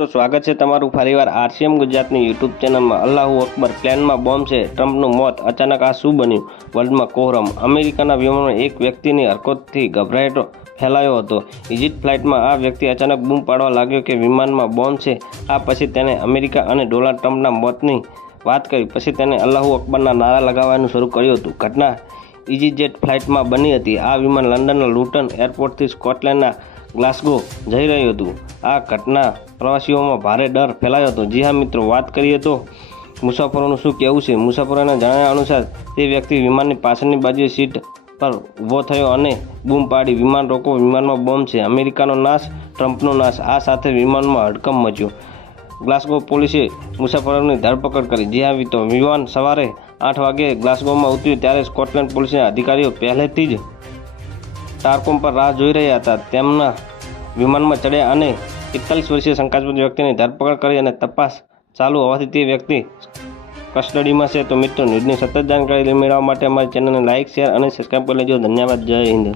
તો સ્વાગત છે તમારું ફરીવાર આરસીએમ ગુજરાતની યુટ્યુબ ચેનલમાં. અલ્લાહુ અકબર પ્લેનમાં બોમ્બ છે. ટ્રમ્પનું મોત અચાનક આ શું બન્યું? વર્લ્ડમાં કોહરમ. અમેરિકાના વિમાનમાં એક વ્યક્તિની હરકતથી ગભરાટ ફેલાયો હતો. ઇજિપ્ત ફ્લાઇટમાં આ વ્યક્તિ અચાનક બૂમ પાડવા લાગ્યો કે વિમાનમાં બોમ્બ છે. આ પછી તેણે અમેરિકા અને ડોનાલ્ડ ટ્રમ્પના મોતની વાત કરી. પછી તેને અલ્લાહુ અકબરના નારા લગાવવાનું શરૂ કર્યું હતું. ઘટના ઇજીજેટ ફ્લાઇટમાં બની હતી. આ વિમાન લંડનના લુટન એરપોર્ટથી સ્કોટલેન્ડના ગ્લાસ્ગો જઈ રહ્યું હતું. આ ઘટના પ્રવાસીઓમાં ભારે ડર ફેલાયો હતો. જી હા, મિત્રો, વાત કરીએ તો મુસાફરોનું શું કહેવું છે? મુસાફરોના જણાવ્યા અનુસાર, તે વ્યક્તિ વિમાનની પાછળની બાજુએ સીટ પર ઊભો થયો અને બૂમ પાડી વિમાન રોકો. વિમાનમાં બોમ્બ છે. અમેરિકાનો નાશ, ટ્રમ્પનો નાશ, આ સાથે વિમાનમાં હડકંપ મચ્યો. ગ્લાસ્ગો પોલીસે મુસાફરોની ધરપકડ કરી. જી આવી તો વિમાન સવારે આઠ વાગે ગ્લાસ્ગોમાં ઉતર્યું ત્યારે સ્કોટલેન્ડ પોલીસના અધિકારીઓ પહેલેથી જ ટારકોમ પર રાહ જોઈ રહ્યા હતા. તેમના વિમાનમાં ચડ્યા અને એકતાલીસ વર્ષીય શંકાસ્પદ વ્યક્તિની ધરપકડ કરી અને તપાસ ચાલુ હોવાથી તે વ્યક્તિ કસ્ટડીમાં છે. તો મિત્રો, ન્યૂઝની સતત જાણકારી મેળવવા માટે અમારી ચેનલને લાઇક શેર અને સબસ્ક્રાઈબ કરી લેજો. ધન્યવાદ. જય હિન્દ.